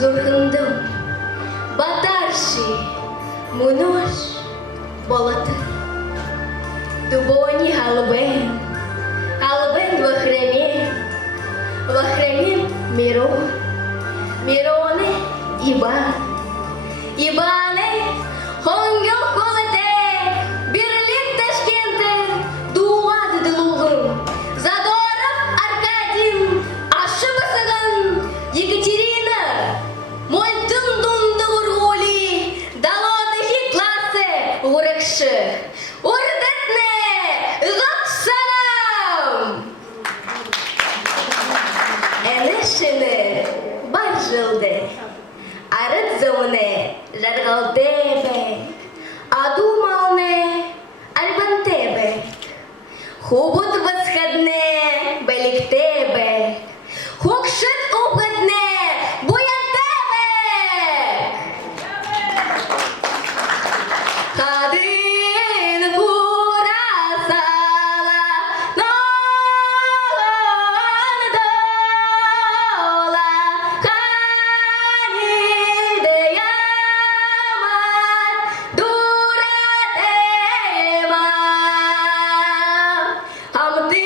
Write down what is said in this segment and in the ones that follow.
Узурхындым, батарши, мунош, болоты. Дубони халбен вахремен мирон, мироне ибане, хонгел колете, бирлик Ташкенте, дуады дылугым, Задоров Аркадин, Ашыбысыгын, Екатерина, мольтын дунды ургули, далотыхи классы урекши, урдетне, гаксанам! Энешіне бар жылды, арыт зымыны жарғалтебе, адумалны альбантебе, хубут восходне беліктебе, хукшыт угодне буянтебе. Кадын курасала, нолан дола, ханиде ямат, дуратема, амты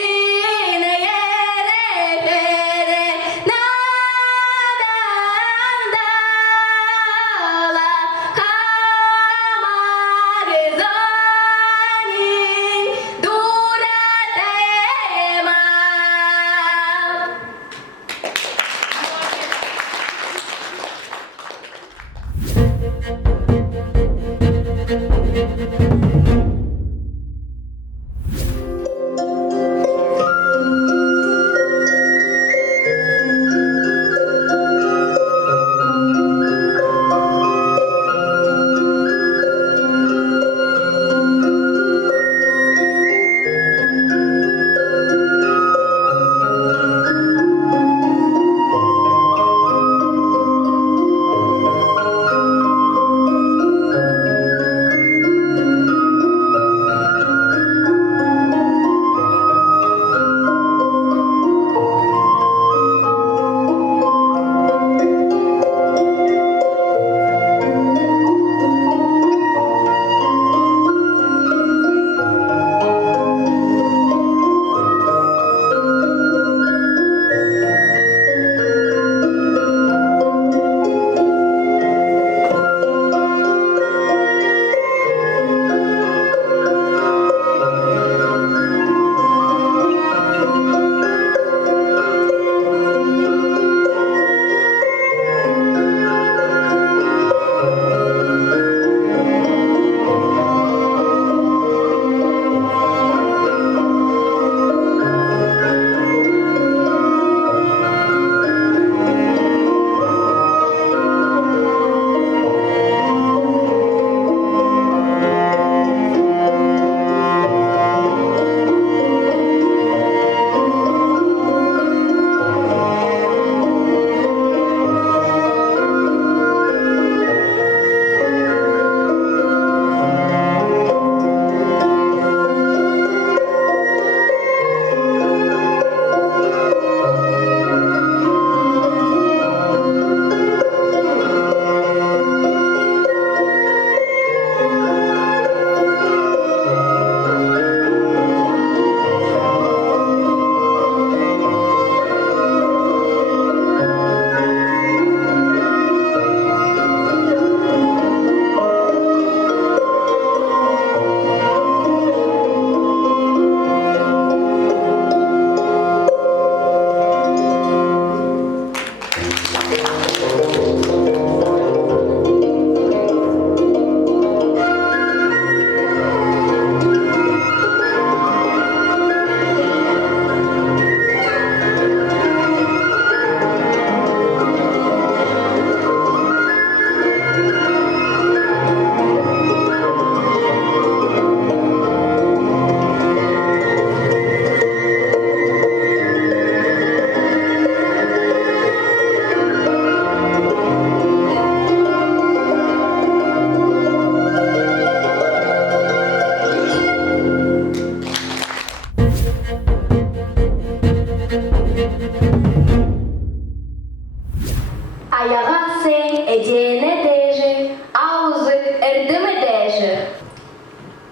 Эдине деже, аузык эрдеме деже.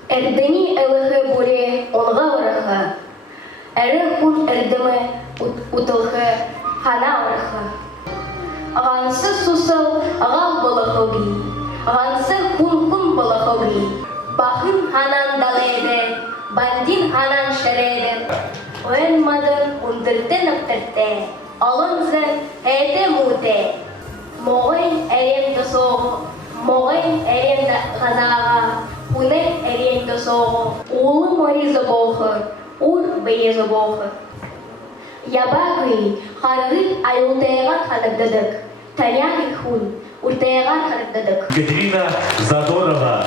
Эрдени элыхы буре онға орыхы. Әрі хун эрдеме утылхы хана орыхы. Ағансы сусыл ағал болықы ги. Ағансы хун болықы ги. Бахын ханан даледе, бандин ханан шереде. Оен мадын ундыртын ыптырте, алынзын әйті муте. Моғын әрен досоғы, моғын әрен ғазаға, хунен әрен досоғы. Улы мори зобоғы, ур бейе зобоғы. Ябағый харғын айылтайған қанырдыдық, таняғый хун уртайған қанырдыдық. Екатерина Задорова.